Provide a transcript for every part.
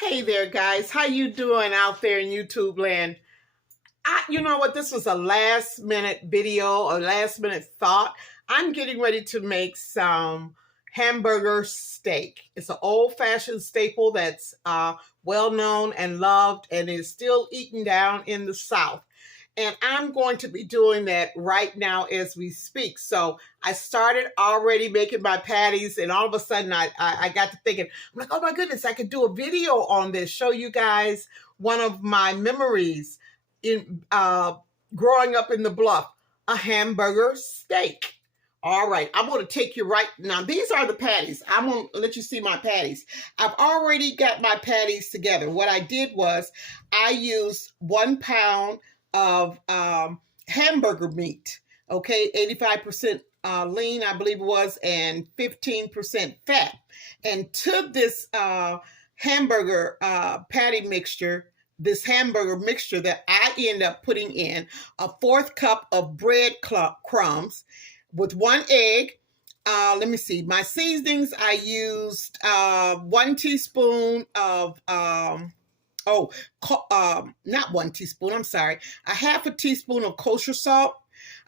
Hey there, guys. How you doing out there in YouTube land? You know what? This was a last minute video, a last minute thought. I'm getting ready to make some hamburger steak. It's an old fashioned staple that's well known and loved and is still eaten down in the South. And I'm going to be doing that right now as we speak. So I started already making my patties, and all of a sudden I got to thinking, I'm like, oh my goodness, I could do a video on this, show you guys one of my memories in growing up in the Bluff, a hamburger steak. All right, I'm going to take you right now. These are the patties. I'm going to let you see my patties. I've already got my patties together. What I did was I used 1 pound of hamburger meat, okay, 85% lean, I believe it was, and 15% fat. And to this hamburger patty mixture, this hamburger mixture that I end up putting in a 1/4 cup of bread crumbs with 1 egg. Let me see. My seasonings, I used 1 teaspoon of not 1 teaspoon, I'm sorry, a 1/2 teaspoon of kosher salt,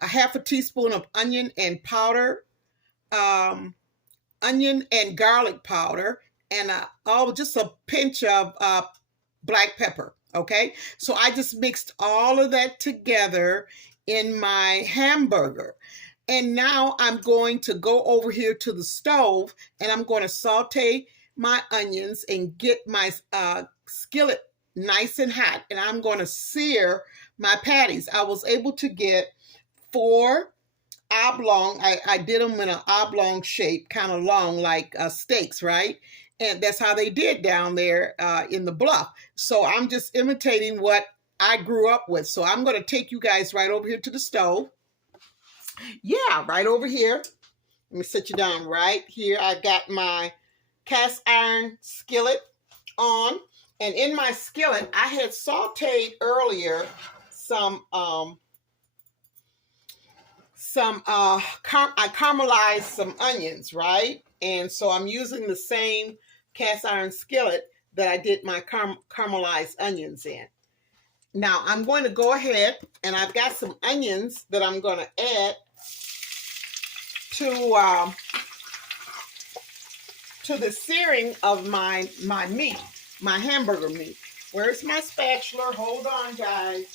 a 1/2 teaspoon of onion and garlic powder, and just a pinch of black pepper. Okay, so I just mixed all of that together in my hamburger. And now I'm going to go over here to the stove and I'm going to saute my onions and get my skillet nice and hot, and I'm going to sear my patties. I was able to get 4 oblong. I did them in an oblong shape, kind of long, like steaks, right? And that's how they did down there in the Bluff. So I'm just imitating what I grew up with. So I'm going to take you guys right over here to the stove. Yeah, right over here. Let me sit you down right here. I got my cast iron skillet on. And in my skillet, I had sauteed earlier I caramelized some onions, right? And so I'm using the same cast iron skillet that I did my caramelized onions in. Now I'm going to go ahead, and I've got some onions that I'm going to add to the searing of my meat, my hamburger meat. Where's my spatula? Hold on, guys.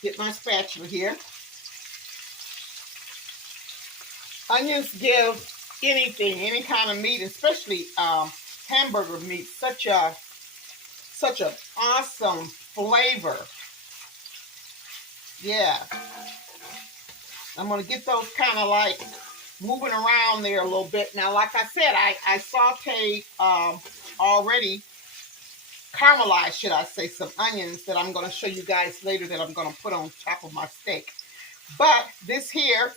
Get my spatula here. Onions give anything, any kind of meat, especially hamburger meat, such a awesome flavor. Yeah. I'm going to get those kind of like moving around there a little bit. Now, like I said, I sauteed already, caramelized, should I say, some onions that I'm going to show you guys later that I'm going to put on top of my steak. But this here,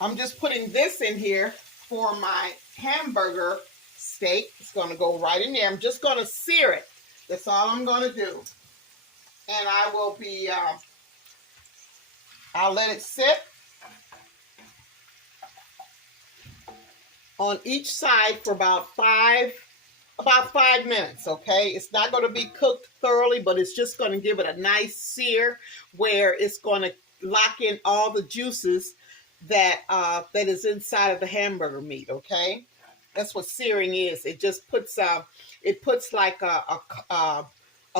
I'm just putting this in here for my hamburger steak. It's going to go right in there. I'm just going to sear it. That's all I'm going to do. And I will be, I'll let it sit on each side for about 5 minutes, okay? It's not going to be cooked thoroughly, but it's just going to give it a nice sear where it's going to lock in all the juices that is inside of the hamburger meat, okay? That's what searing is. It just puts like a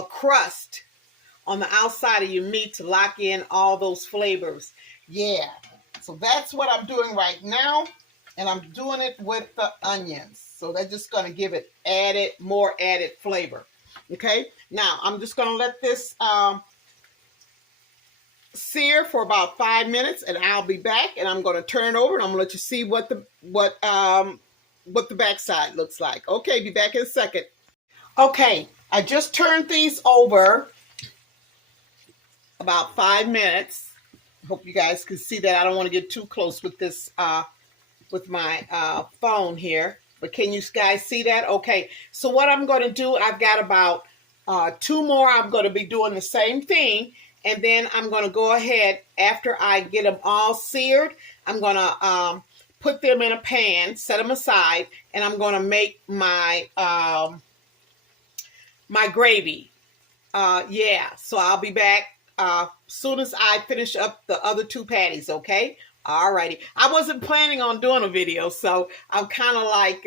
crust on the outside of your meat to lock in all those flavors. Yeah. So that's what I'm doing right now. And I'm doing it with the onions. So that's just going to give it more added flavor. Okay. Now I'm just going to let this sear for about 5 minutes, and I'll be back, and I'm going to turn it over, and I'm going to let you see what the backside looks like. Okay. Be back in a second. Okay. I just turned these over about 5 minutes. Hope you guys can see that. I don't want to get too close with this with my phone here, but can you guys see that? Okay, so what I'm going to do, I've got about 2 more. I'm going to be doing the same thing, and then I'm going to go ahead, after I get them all seared, I'm going to put them in a pan, set them aside, and I'm going to make my my gravy. Yeah, so I'll be back soon as I finish up the other 2 patties, okay? Alrighty. I wasn't planning on doing a video, so I'm kind of like,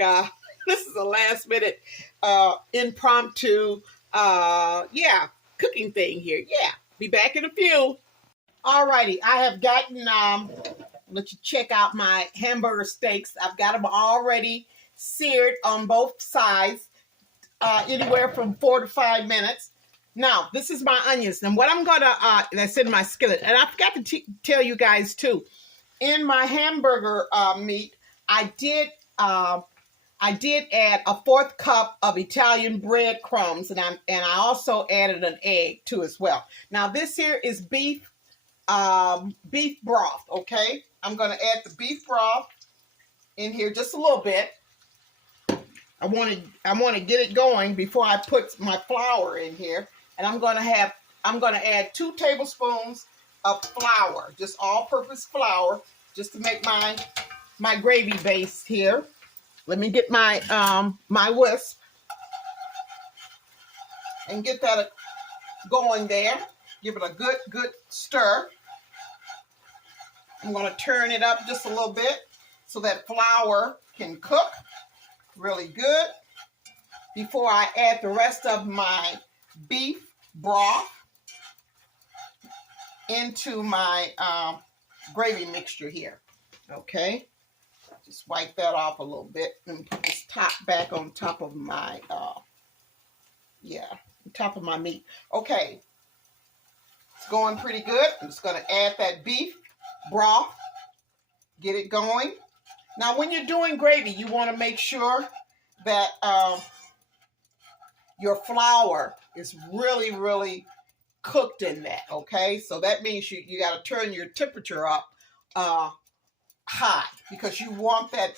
this is a last minute impromptu, yeah, cooking thing here. Yeah, be back in a few. Alrighty, I have gotten, let you check out my hamburger steaks. I've got them already seared on both sides, anywhere from 4 to 5 minutes. Now, this is my onions. And what I'm going to, that's in my skillet. And I forgot to tell you guys, too. In my hamburger meat, I did add a 1/4 cup of Italian breadcrumbs. And I also added an egg, too, as well. Now, this here is beef broth, okay? I'm going to add the beef broth in here just a little bit. I want to get it going before I put my flour in here. And I'm going to add 2 tablespoons of flour, just all-purpose flour, just to make my gravy base here. Let me get my my whisk and get that going there. Give it a good stir. I'm going to turn it up just a little bit so that flour can cook really good before I add the rest of my beef broth into my gravy mixture here. Okay, just wipe that off a little bit and put this top back on top of my top of my meat. Okay, it's going pretty good. I'm just going to add that beef broth, get it going. Now, when you're doing gravy, you want to make sure that your flour is really cooked in that, okay? So that means you got to turn your temperature up high, because you want that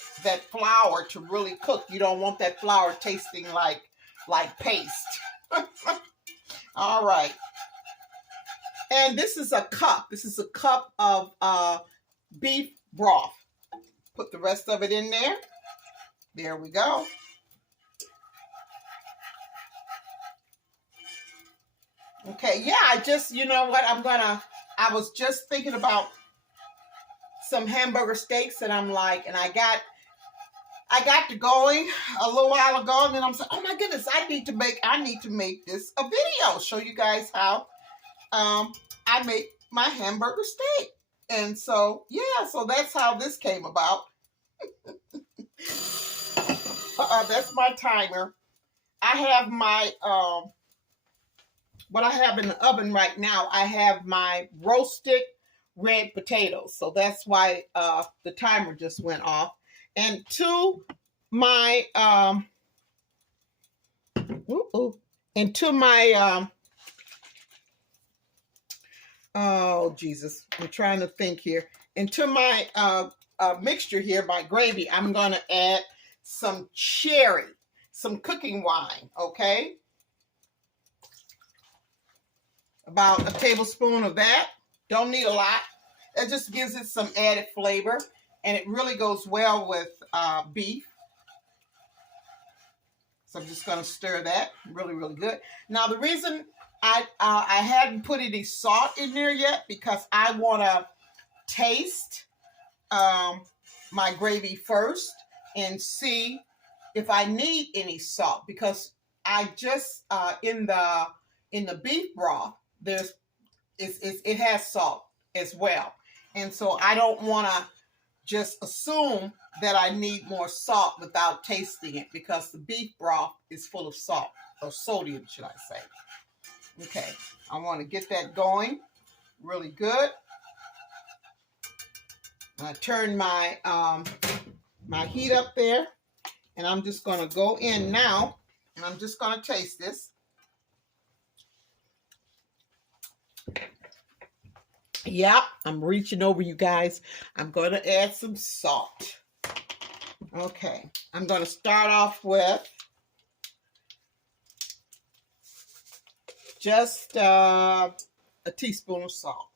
flour to really cook. You don't want that flour tasting like paste. All right. And this is a cup. This is a cup of beef broth. Put the rest of it in there. There we go. Okay, yeah, you know what, I was just thinking about some hamburger steaks, and I'm like, and I got to going a little while ago, and then I'm saying, oh my goodness, I need to make this a video, show you guys how I make my hamburger steak. And so, yeah, so that's how this came about. That's my timer. I have my what I have in the oven right now, I have my roasted red potatoes. So that's why the timer just went off. And to my oh Jesus, I'm trying to think here. Into my mixture here, my gravy, I'm going to add some sherry, some cooking wine, okay? About a tablespoon of that. Don't need a lot. That just gives it some added flavor, and it really goes well with beef. So I'm just going to stir that really good. Now, the reason I hadn't put any salt in there yet, because I want to taste my gravy first and see if I need any salt, because I just in the beef broth it has salt as well, and so I don't want to just assume that I need more salt without tasting it, because the beef broth is full of salt, or sodium, should I say. Okay, I want to get that going really good. I turn my my heat up there, and I'm just going to go in now, and I'm just going to taste this. Yep, I'm reaching over, you guys. I'm going to add some salt. Okay, I'm going to start off with just a teaspoon of salt.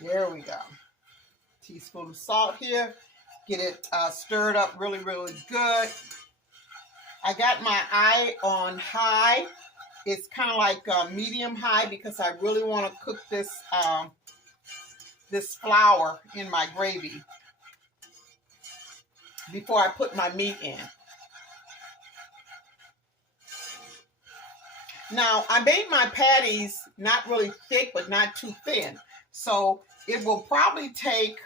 There we go. Teaspoon of salt here. Get it stirred up really, really good. I got my eye on high. It's kind of like medium high because I really want to cook this this flour in my gravy before I put my meat in. Now, I made my patties not really thick, but not too thin. So it will probably take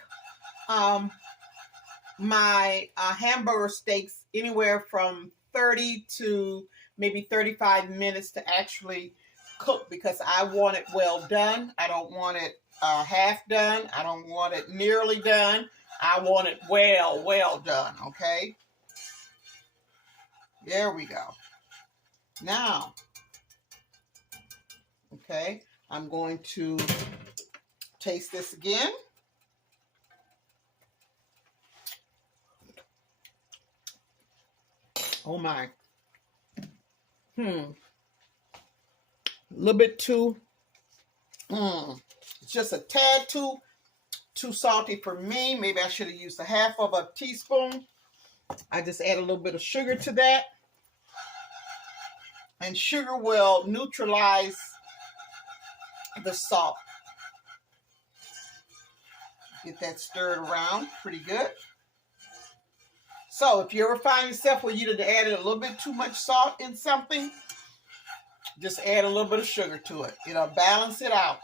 my hamburger steaks anywhere from 30 to maybe 35 minutes to actually cook because I want it well done. I don't want it half done. I don't want it nearly done. I want it well done, okay? There we go. Now, okay, I'm going to taste this again. Oh my. A little bit too, it's just a tad too salty for me. Maybe I should have used a half of a teaspoon. I just add a little bit of sugar to that. And sugar will neutralize the salt. Get that stirred around pretty good. So if you ever find yourself where you added a little bit too much salt in something, just add a little bit of sugar to it. It'll balance it out.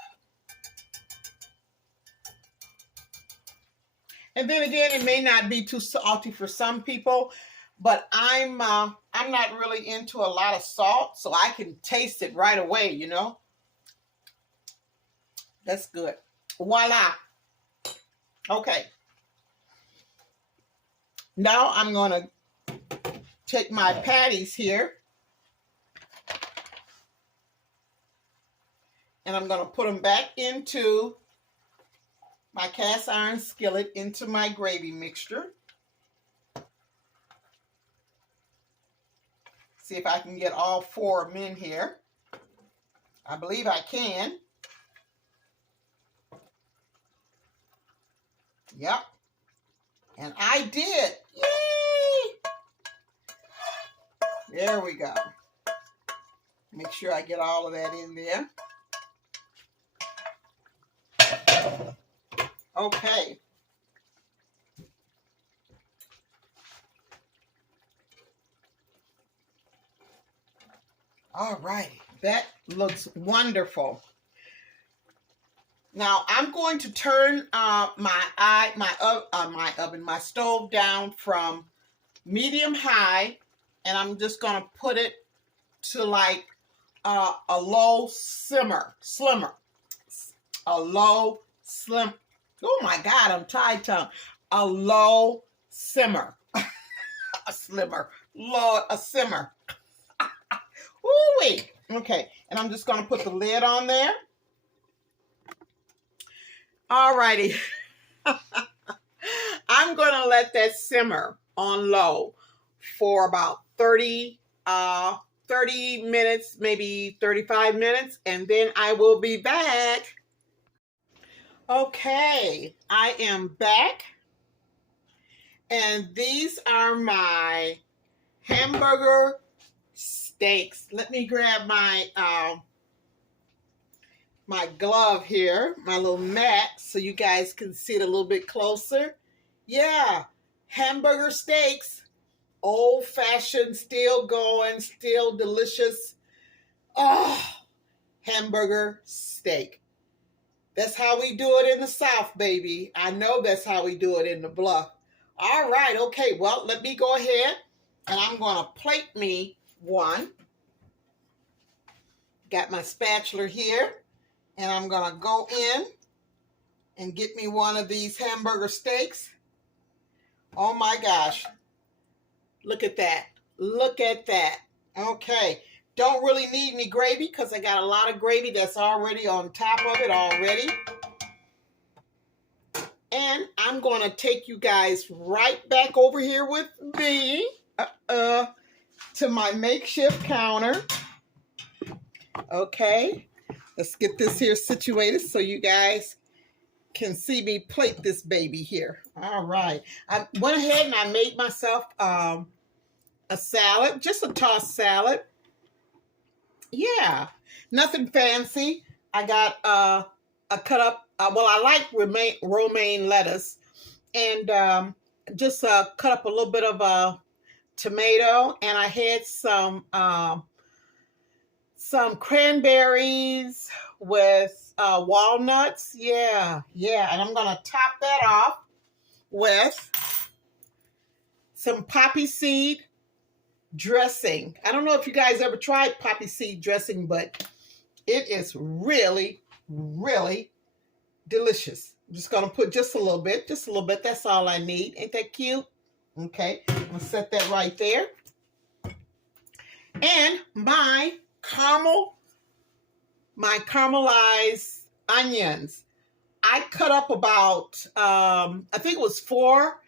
And then again, it may not be too salty for some people, but I'm not really into a lot of salt, so I can taste it right away, you know. That's good. Voila. Okay. Now I'm going to take my patties here and I'm going to put them back into my cast iron skillet, into my gravy mixture. See if I can get all 4 of them in here. I believe I can. Yep. And I did. Yay! There we go. Make sure I get all of that in there. Okay. All right. That looks wonderful. Now I'm going to turn my stove down from medium high, and I'm just going to put it to like a low slimmer, a low slim. Oh my God, I'm tied-tongue. A low simmer, a simmer. Ooh-wee. Okay, and I'm just going to put the lid on there. Alrighty. I'm going to let that simmer on low for about 30 minutes, maybe 35 minutes, and then I will be back. Okay, I am back, and these are my hamburger steaks. Let me grab my my glove here, my little mat, so you guys can see it a little bit closer. Yeah, hamburger steaks, old-fashioned, still going, still delicious. Oh, hamburger steak. That's how we do it in the South, baby. I know that's how we do it in the Bluff. All right, okay, well, let me go ahead, and I'm going to plate me one. Got my spatula here. And I'm going to go in and get me one of these hamburger steaks. Oh my gosh. Look at that. Look at that. Okay. Don't really need any gravy because I got a lot of gravy that's already on top of it already. And I'm going to take you guys right back over here with me to my makeshift counter. Okay. Let's get this here situated so you guys can see me plate this baby here. All right. I went ahead and I made myself a salad, just a tossed salad. Yeah, nothing fancy. I got a cut up, well, I like romaine lettuce, and just cut up a little bit of a tomato, and I had some cranberries with walnuts. Yeah, and I'm gonna top that off with some poppy seed dressing. I don't know if you guys ever tried poppy seed dressing, but it is really, really delicious. I'm just gonna put just a little bit. That's all I need. Ain't that cute? Okay, I'm gonna set that right there. And my caramelized onions. I cut up about, I think it was 4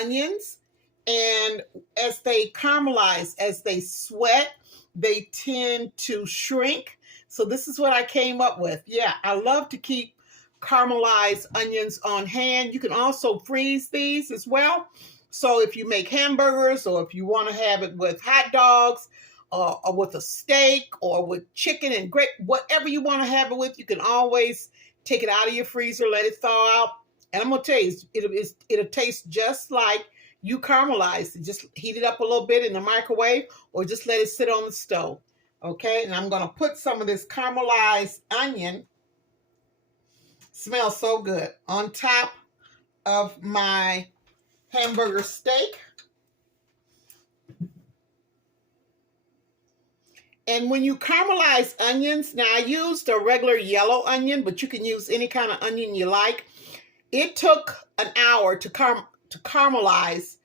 onions. And as they caramelize, as they sweat, they tend to shrink. So this is what I came up with. Yeah, I love to keep caramelized onions on hand. You can also freeze these as well. So if you make hamburgers, or if you want to have it with hot dogs, or with a steak, or with chicken and gravy, whatever you want to have it with, you can always take it out of your freezer, let it thaw out. And I'm going to tell you, it'll taste just like you caramelized. Just heat it up a little bit in the microwave, or just let it sit on the stove. Okay, and I'm going to put some of this caramelized onion, smells so good, on top of my hamburger steak. And when you caramelize onions, now I used a regular yellow onion, but you can use any kind of onion you like. It took an hour to caramelize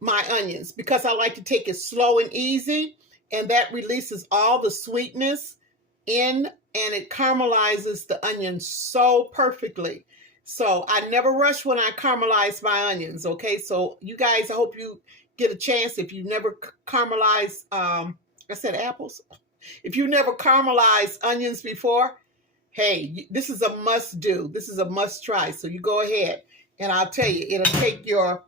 my onions, because I like to take it slow and easy, and that releases all the sweetness in, and it caramelizes the onions so perfectly. So I never rush when I caramelize my onions. Okay, so you guys, I hope you get a chance. If you never caramelize, I said apples. If you never caramelized onions before, hey, this is a must do. This is a must try. So you go ahead, and I'll tell you, it'll take your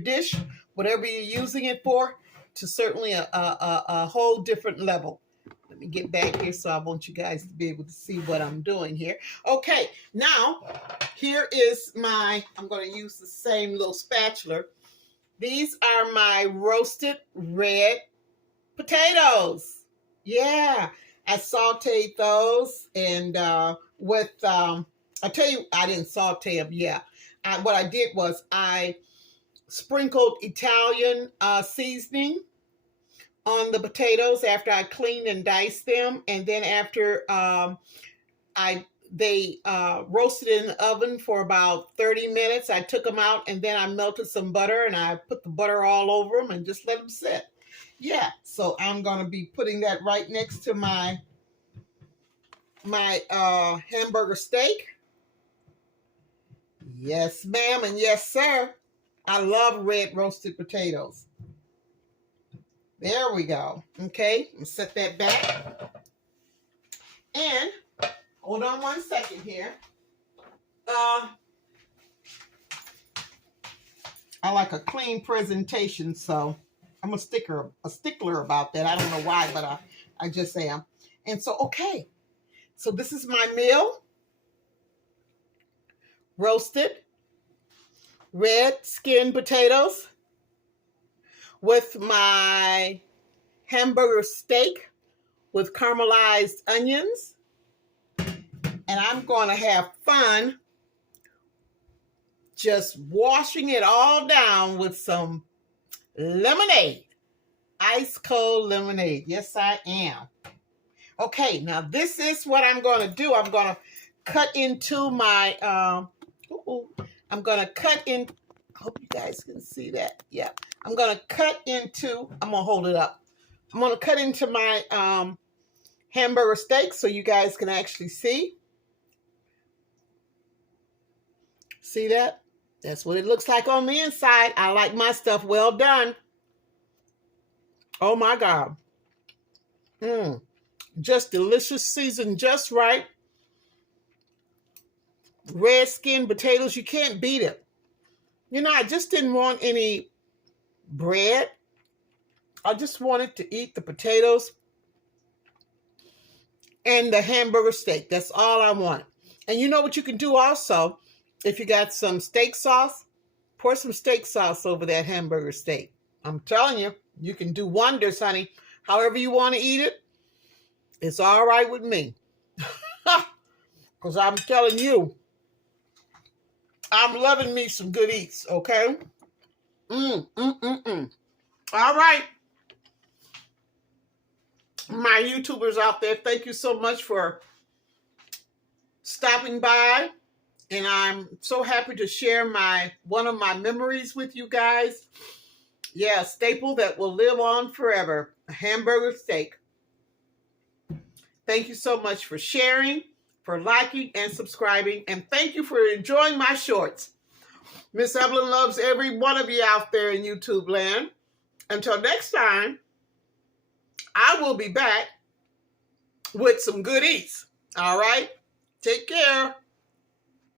dish, whatever you're using it for, to certainly a whole different level. Let me get back here, so I want you guys to be able to see what I'm doing here. Okay, now here is I'm going to use the same little spatula. These are my roasted red potatoes. Yeah, I sauteed those, and with, I'll tell you, I didn't saute them. Yeah, what I did was I sprinkled Italian seasoning on the potatoes after I cleaned and diced them, and then after they roasted in the oven for about 30 minutes, I took them out, and then I melted some butter, and I put the butter all over them and just let them sit. Yeah, so I'm going to be putting that right next to my hamburger steak. Yes, ma'am, and yes, sir. I love red roasted potatoes. There we go. Okay, I'm set that back. And hold on one second here. I like a clean presentation, so I'm a stickler about that. I don't know why, but I just am. And so, okay. So this is my meal. Roasted red skin potatoes with my hamburger steak with caramelized onions. And I'm going to have fun just washing it all down with some lemonade. Ice cold lemonade. Yes, I am. Okay, now this is what I'm going to do. I'm going to cut into my, I'm going to cut in, I hope you guys can see that. Yeah, I'm going to cut into, I'm going to hold it up. I'm going to cut into my hamburger steak so you guys can actually see. See that? That's what it looks like on the inside. I like my stuff well done. Oh my God. Just delicious, seasoned just right. red skin potatoes. You can't beat it. You know, I just didn't want any bread. I just wanted to eat the potatoes and the hamburger steak. That's all I want. And you know what you can do also? If you got some steak sauce, pour some steak sauce over that hamburger steak. I'm telling you, you can do wonders, honey. However you want to eat it, it's all right with me. Because I'm telling you, I'm loving me some good eats, okay? All right. My YouTubers out there, thank you so much for stopping by. And I'm so happy to share one of my memories with you guys. Yeah, a staple that will live on forever. A hamburger steak. Thank you so much for sharing, for liking and subscribing. And thank you for enjoying my shorts. Miss Evelyn loves every one of you out there in YouTube land. Until next time, I will be back with some good eats. All right? Take care.